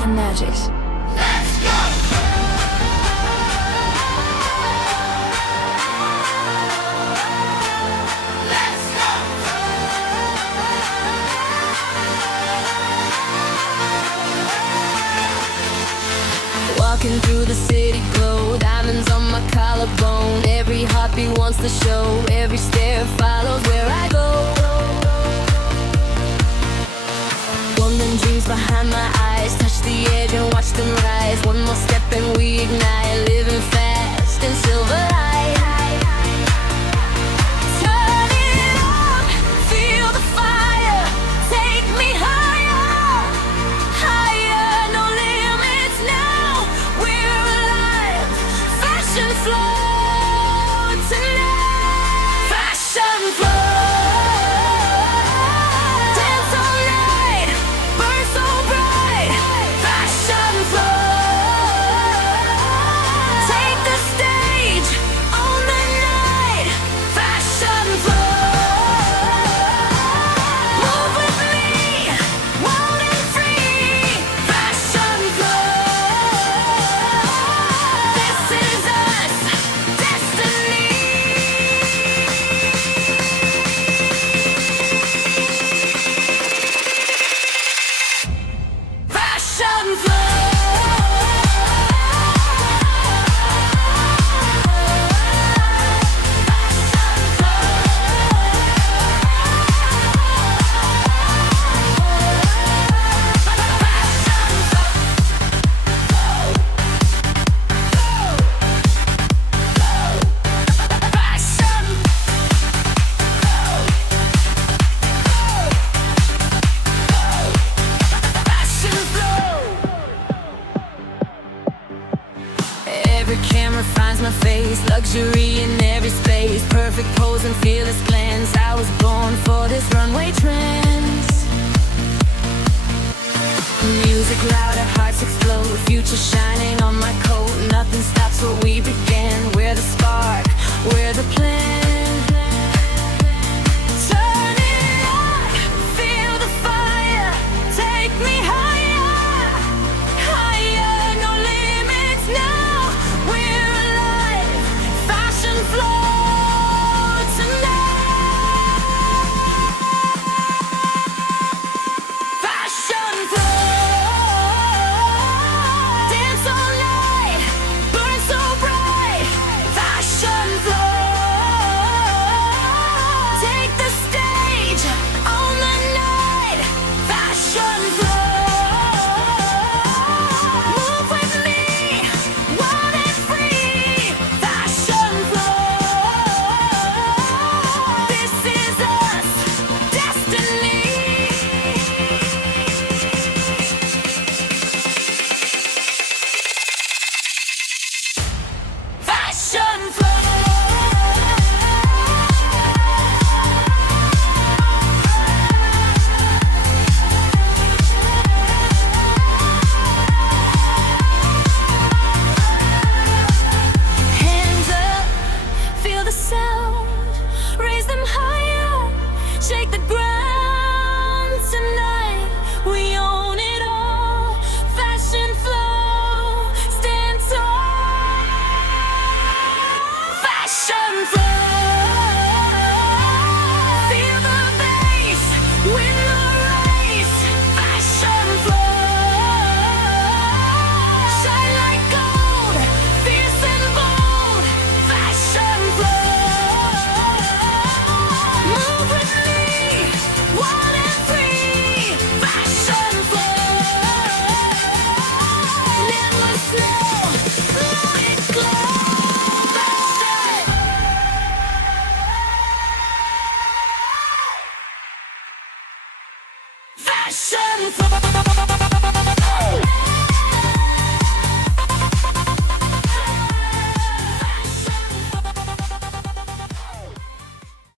the magic. Walking through the city glow, diamonds on my collarbone. Every heartbeat wants to show, every stare follows where I go. Woman dreams behind my eyes, touch the edge and watch them rise. One more step and we ignite, living fast in silver light. Turn it up, feel the fire, take me higher, higher, no limits now. We're alive, fashion flow tonight. Fashion flow. Dance all night, burn so bright. Fashion flow. Take the stage, own the night. Fashion flow. Move with me, wild and free. Fashion flow. This is us, destiny. Fashion flow. Every camera finds my face, luxury in every space, perfect pose and fearless glance. I was born for this runway trance. Music louder, hearts explode, future shining on my coat. Nothing stops what we began. We're the spark, we're the plan. Turn it up, feel the fire, take me higher, higher, no limits now. We're alive, fashion flow tonight. Fashion flow. Dance all night, burn so bright. Fashion flow. Take the stage, own the night. Fashion flow. Move with me, wild and free. Fashion flow. This is us, destiny. Fashion flow. Hands up, feel the sound, raise them higher, shake the ground tonight. We own it all, fashion flow, stand tall. Fashion flow, feel the bass, win the race. Fashion flow, shine like gold, fierce and bold. Fashion flow, move with me, wild and free. Fashion flow, never slow, let it glow. Fashion flow.